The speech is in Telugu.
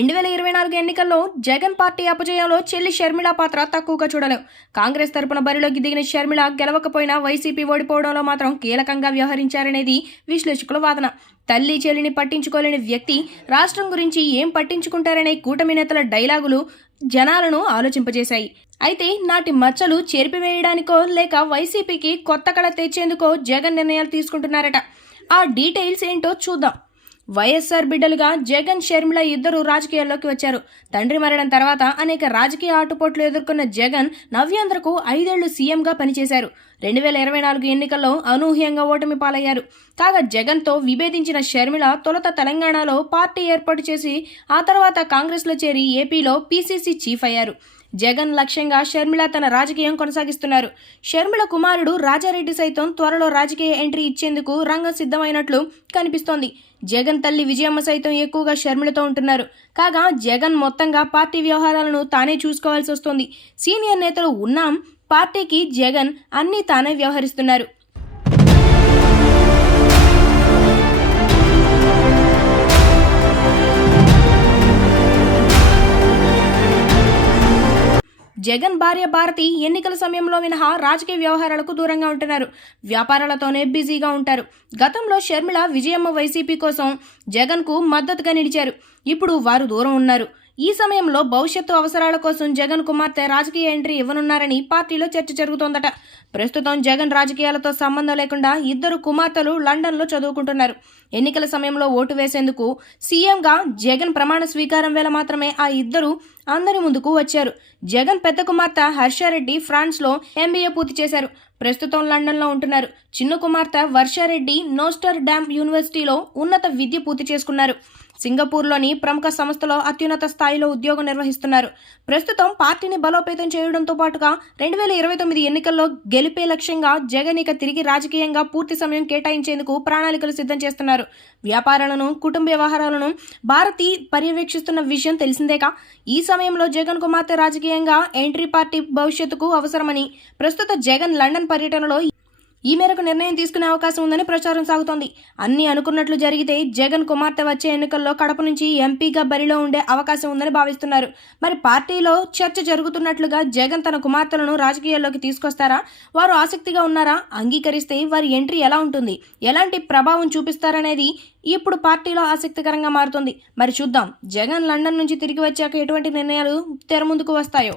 2024 ఎన్నికల్లో జగన్ పార్టీ అపజయంలో చెల్లి షర్మిల పాత్ర తక్కువగా చూడలేం. కాంగ్రెస్ తరపున బరిలోకి దిగిన షర్మిల గెలవకపోయినా వైసీపీ ఓడిపోవడంలో మాత్రం కీలకంగా వ్యవహరించారనేది విశ్లేషకుల వాదన. తల్లి చెల్లిని పట్టించుకోలేని వ్యక్తి రాష్ట్రం గురించి ఏం పట్టించుకుంటారనే కూటమి నేతల డైలాగులు జనాలను ఆలోచింపజేశాయి. అయితే నాటి మచ్చలు చెరిపివేయడానికో లేక వైసీపీకి కొత్త కళ తెచ్చేందుకో జగన్ నిర్ణయాలు తీసుకుంటున్నారట. ఆ డీటెయిల్స్ ఏంటో చూద్దాం. వైఎస్ఆర్ బిడ్డలుగా జగన్, షర్మిల ఇద్దరు రాజకీయాల్లోకి వచ్చారు. తండ్రి మరణం తర్వాత అనేక రాజకీయ ఆటుపోట్లు ఎదుర్కొన్న జగన్ నవ్యాంధ్రకు 5 ఏళ్లు సీఎంగా పనిచేశారు. 2024 ఎన్నికల్లో అనూహ్యంగా ఓటమి పాలయ్యారు. కాగా జగన్తో విభేదించిన షర్మిల తొలుత తెలంగాణలో పార్టీ ఏర్పాటు చేసి ఆ తర్వాత కాంగ్రెస్లో చేరి ఏపీలో పీసీసీ చీఫ్ అయ్యారు. జగన్ లక్ష్యంగా షర్మిల తన రాజకీయం కొనసాగిస్తున్నారు. షర్మిల కుమారుడు రాజారెడ్డి సైతం త్వరలో రాజకీయ ఎంట్రీ ఇచ్చేందుకు రంగం సిద్ధమైనట్లు కనిపిస్తోంది. జగన్ తల్లి విజయమ్మ సైతం ఎక్కువగా షర్మిలతో ఉంటున్నారు. కాగా జగన్ మొత్తంగా పార్టీ వ్యవహారాలను తానే చూసుకోవాల్సి వస్తోంది. సీనియర్ నేతలు ఉన్నాం, పార్టీకి జగన్ అన్నీ తానే వ్యవహరిస్తున్నారు. జగన్ భార్య భారతి ఎన్నికల సమయంలో మినహా రాజకీయ వ్యవహారాలకు దూరంగా ఉంటున్నారు. వ్యాపారాలతోనే బిజీగా ఉంటారు. గతంలో షర్మిల విజయమ్మ వైసీపీ కోసం జగన్కు మద్దతుగా నిలిచారు. ఇప్పుడు వారు దూరం ఉన్నారు. ఈ సమయంలో భవిష్యత్తు అవసరాల కోసం జగన్ కుమార్తె రాజకీయ ఎంట్రీ ఇవ్వనున్నారని పార్టీలో చర్చ జరుగుతోందట. ప్రస్తుతం జగన్ రాజకీయాలతో సంబంధం లేకుండా ఇద్దరు కుమార్తెలు లండన్లో చదువుకుంటున్నారు. ఎన్నికల సమయంలో ఓటు వేసేందుకు సీఎంగా జగన్ ప్రమాణ స్వీకారం వేళ మాత్రమే ఆ ఇద్దరు అందరి ముందుకు వచ్చారు. జగన్ పెద్ద కుమార్తె హర్షారెడ్డి ఫ్రాన్స్లో ఎంబీఏ పూర్తి చేశారు. ప్రస్తుతం లండన్లో ఉంటున్నారు. చిన్న కుమార్తె వర్షారెడ్డి నోస్టర్ డామ్ యూనివర్సిటీలో ఉన్నత విద్య పూర్తి చేసుకున్నారు. సింగపూర్లోని ప్రముఖ సంస్థలో అత్యున్నత స్థాయిలో ఉద్యోగం నిర్వహిస్తున్నారు. ప్రస్తుతం పార్టీని బలోపేతం చేయడంతో పాటుగా 2029 ఎన్నికల్లో గెలిపే లక్ష్యంగా జగన్ ఇక తిరిగి రాజకీయంగా పూర్తి సమయం కేటాయించేందుకు ప్రణాళికలు సిద్ధం చేస్తున్నారు. వ్యాపారాలను, కుటుంబ వ్యవహారాలను భారతి పర్యవేక్షిస్తున్న విషయం తెలిసిందేగా. ఈ సమయంలో జగన్ కుమార్తె రాజకీయంగా ఎంట్రీ పార్టీ భవిష్యత్తుకు అవసరమని ప్రస్తుత జగన్ లండన్ పర్యటనలో ఈ మేరకు నిర్ణయం తీసుకునే అవకాశం ఉందని ప్రచారం సాగుతోంది. అన్ని అనుకున్నట్లు జరిగితే జగన్ కుమార్తె వచ్చే ఎన్నికల్లో కడప నుంచి ఎంపీగా బరిలో ఉండే అవకాశం ఉందని భావిస్తున్నారు. మరి పార్టీలో చర్చ జరుగుతున్నట్లుగా జగన్ తన కుమార్తెలను రాజకీయాల్లోకి తీసుకొస్తారా? వారు ఆసక్తిగా ఉన్నారా? అంగీకరిస్తే వారి ఎంట్రీ ఎలా ఉంటుంది, ఎలాంటి ప్రభావం చూపిస్తారనేది ఇప్పుడు పార్టీలో ఆసక్తికరంగా మారుతుంది. మరి చూద్దాం జగన్ లండన్ నుంచి తిరిగి వచ్చాక ఎటువంటి నిర్ణయాలు తెర ముందుకు వస్తాయో.